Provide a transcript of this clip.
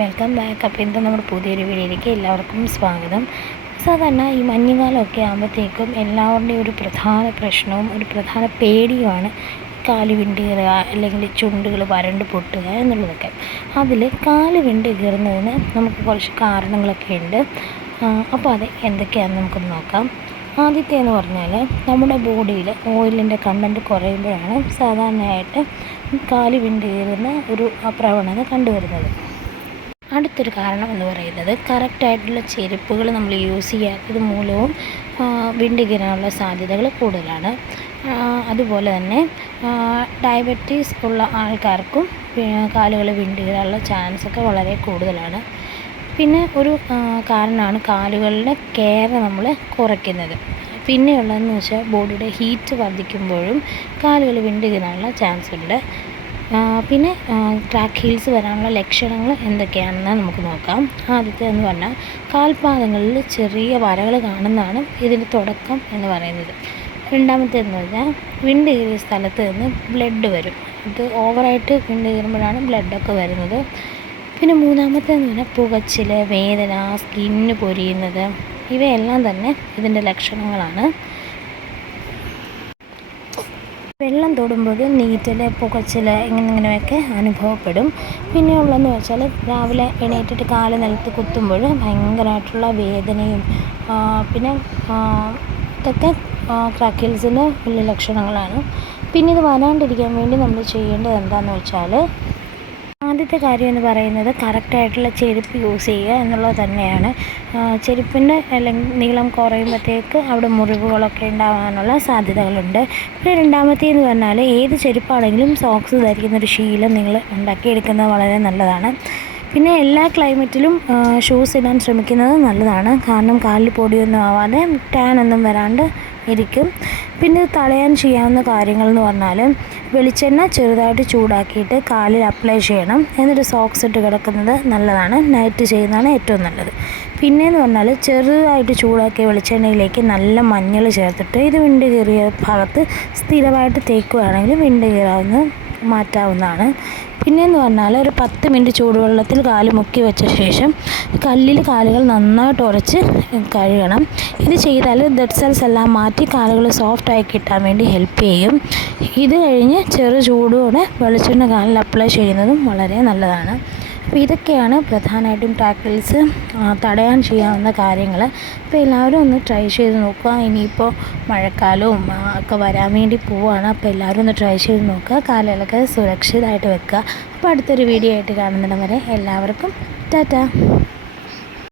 Welcome back. അപ്പോൾ ഇന്ന് നമ്മുടെ പുതിയൊരു വീഡിയോയിലേക്ക് എല്ലാവർക്കും സ്വാഗതം. സാധാരണ ഈ മഞ്ഞുകാലമൊക്കെ ആകുമ്പോഴത്തേക്കും എല്ലാവരുടെയും ഒരു പ്രധാന പ്രശ്നവും ഒരു പ്രധാന പേടിയുമാണ് കാൽ വിണ്ട് അല്ലെങ്കിൽ ചുണ്ടുകൾ വരണ്ട് പൊട്ടുക എന്നുള്ളതൊക്കെ. അതിൽ കാൽ വിണ്ട് കയറുന്നതിന് നമുക്ക് കുറച്ച് കാരണങ്ങളൊക്കെ ഉണ്ട്. അപ്പോൾ അത് എന്തൊക്കെയാണെന്ന് നമുക്കൊന്ന് നോക്കാം. ആദ്യത്തെ എന്ന് പറഞ്ഞാൽ നമ്മുടെ ബോഡിയിൽ ഓയിലിന്റെ കണ്ടന്റ് കുറയുമ്പോഴാണ് സാധാരണയായിട്ട് കാൽ വിണ്ട് കയറുന്ന ഒരു പ്രവണത കണ്ടുവരുന്നത്. അടുത്തൊരു കാരണം എന്ന് പറയുന്നത് കറക്റ്റായിട്ടുള്ള ചെരുപ്പുകൾ നമ്മൾ യൂസ് ചെയ്യാത്തത് മൂലവും വിണ്ടുകീരാനുള്ള സാധ്യതകൾ കൂടുതലാണ്. അതുപോലെ തന്നെ ഡയബറ്റീസ് ഉള്ള ആൾക്കാർക്കും കാലുകൾ വിണ്ടുകീരാനുള്ള ചാൻസ് ഒക്കെ വളരെ കൂടുതലാണ്. പിന്നെ ഒരു കാരണമാണ് കാലുകളുടെ കെയർ നമ്മൾ കുറയ്ക്കുന്നത്. പിന്നെയുള്ളതെന്ന് വെച്ചാൽ ബോഡിയുടെ ഹീറ്റ് വർദ്ധിക്കുമ്പോഴും കാലുകൾ വിണ്ടുകീരാനുള്ള ചാൻസ് ഉണ്ട്. പിന്നെ ട്രാക്ക് ഹീൽസ് വരാനുള്ള ലക്ഷണങ്ങൾ എന്തൊക്കെയാണെന്ന് നമുക്ക് നോക്കാം. ആദ്യത്തെ എന്ന് പറഞ്ഞാൽ കാൽപാദങ്ങളിൽ ചെറിയ വരകൾ കാണുന്നതാണ് ഇതിന്റെ തുടക്കം എന്ന് പറയുന്നത്. രണ്ടാമത്തേന്ന് പറഞ്ഞാൽ വിണ്ട് കീറിയ സ്ഥലത്ത് നിന്ന് ബ്ലഡ് വരും. ഇത് ഓവറായിട്ട് വിണ്ട് കീറുമ്പോഴാണ് ബ്ലഡൊക്കെ വരുന്നത്. പിന്നെ മൂന്നാമത്തേന്ന് പറഞ്ഞാൽ പുകച്ചിൽ വേദന സ്കിന്ന് പൊരിയുന്നത് ഇവയെല്ലാം തന്നെ ഇതിന്റെ ലക്ഷണങ്ങളാണ്. വെള്ളം തൊടുമ്പോൾ നീറ്റൽ പുകച്ചിൽ ഇങ്ങനെ ഇങ്ങനെയൊക്കെ അനുഭവപ്പെടും. പിന്നെ ഉള്ളതെന്ന് വെച്ചാൽ രാവിലെ എണീറ്റിട്ട് കാൽ നിലത്ത് കുത്തുമ്പോൾ ഭയങ്കരമായിട്ടുള്ള വേദനയും പിന്നെ ഇതൊക്കെ ക്രാക്കിൽസിന്റെ വലിയ ലക്ഷണങ്ങളാണ് പിന്നെ ഇത് വരാണ്ടിരിക്കാൻ വേണ്ടി നമ്മൾ ചെയ്യേണ്ടത് എന്താണെന്ന് വെച്ചാൽ ആദ്യത്തെ കാര്യം എന്ന് പറയുന്നത് കറക്റ്റായിട്ടുള്ള ചെരുപ്പ് യൂസ് ചെയ്യുക എന്നുള്ളത് തന്നെയാണ്. ചെരുപ്പിന്റെ അല്ലെങ്കിൽ നീളം കുറയുമ്പോഴത്തേക്ക് അവിടെ മുറിവുകളൊക്കെ ഉണ്ടാകാനുള്ള സാധ്യതകളുണ്ട്. പിന്നെ രണ്ടാമത്തേന്ന് പറഞ്ഞാൽ ഏത് ചെരുപ്പാണെങ്കിലും സോക്സ് ധരിക്കുന്ന ഒരു ശീലം നിങ്ങൾ ഉണ്ടാക്കിയെടുക്കുന്നത് വളരെ നല്ലതാണ്. പിന്നെ എല്ലാ ക്ലൈമറ്റിലും ഷൂസ് ഇടാൻ ശ്രമിക്കുന്നത് നല്ലതാണ്. കാരണം കാലിൽ പൊടിയൊന്നും ആവാതെ ടാൻ ഒന്നും വരാണ്ട് ഇരിക്കും. പിന്നെ തടയാൻ ചെയ്യാവുന്ന കാര്യങ്ങൾ എന്ന് പറഞ്ഞാൽ വെളിച്ചെണ്ണ ചെറുതായിട്ട് ചൂടാക്കിയിട്ട് കാലിൽ അപ്ലൈ ചെയ്യണം. എന്നിട്ട് സോക്സ് ഇട്ട് കിടക്കുന്നത് നല്ലതാണ്. നൈറ്റ് ചെയ്യുന്നതാണ് ഏറ്റവും നല്ലത്. പിന്നെയെന്ന് പറഞ്ഞാൽ ചെറുതായിട്ട് ചൂടാക്കിയ വെളിച്ചെണ്ണയിലേക്ക് നല്ല മഞ്ഞൾ ചേർത്തിട്ട് ഇത് വിണ്ട് കീറിയ ഭാഗത്ത് സ്ഥിരമായിട്ട് തേക്കുകയാണെങ്കിൽ വിണ്ട് കീറാവുന്ന മാറ്റാവുന്നതാണ്. പിന്നെയെന്ന് പറഞ്ഞാൽ ഒരു പത്ത് മിനിറ്റ് ചൂടുവെള്ളത്തിൽ കാൽ മുക്കി വെച്ച ശേഷം കല്ലിൽ കാലുകൾ നന്നായിട്ട് ഉരച്ച് കഴുകണം. ഇത് ചെയ്താൽ ഡെഡ് സെൽസ് എല്ലാം മാറ്റി കാലുകൾ സോഫ്റ്റായി കിട്ടാൻ വേണ്ടി ഹെൽപ്പ് ചെയ്യും. ഇത് കഴിഞ്ഞ് ചെറു ചൂടോടെ വെളിച്ചെണ്ണ കാലിൽ അപ്ലൈ ചെയ്യുന്നതും വളരെ നല്ലതാണ്. അപ്പോൾ ഇതൊക്കെയാണ് പ്രധാനമായിട്ടും ടാക്കിൾസ് തടയാൻ ചെയ്യാവുന്ന കാര്യങ്ങൾ അപ്പോൾ എല്ലാവരും ഒന്ന് ട്രൈ ചെയ്ത് നോക്കുക. ഇനിയിപ്പോൾ മഴക്കാലവും ഒക്കെ വരാൻ വേണ്ടി പോവുകയാണ് അപ്പോൾ എല്ലാവരും ഒന്ന് ട്രൈ ചെയ്ത് നോക്കുക. കാലുകളൊക്കെ സുരക്ഷിതമായിട്ട് വെക്കുക. അപ്പോൾ അടുത്തൊരു വീഡിയോ ആയിട്ട് കാണുന്നിടം വരെ എല്ലാവർക്കും ടാറ്റ.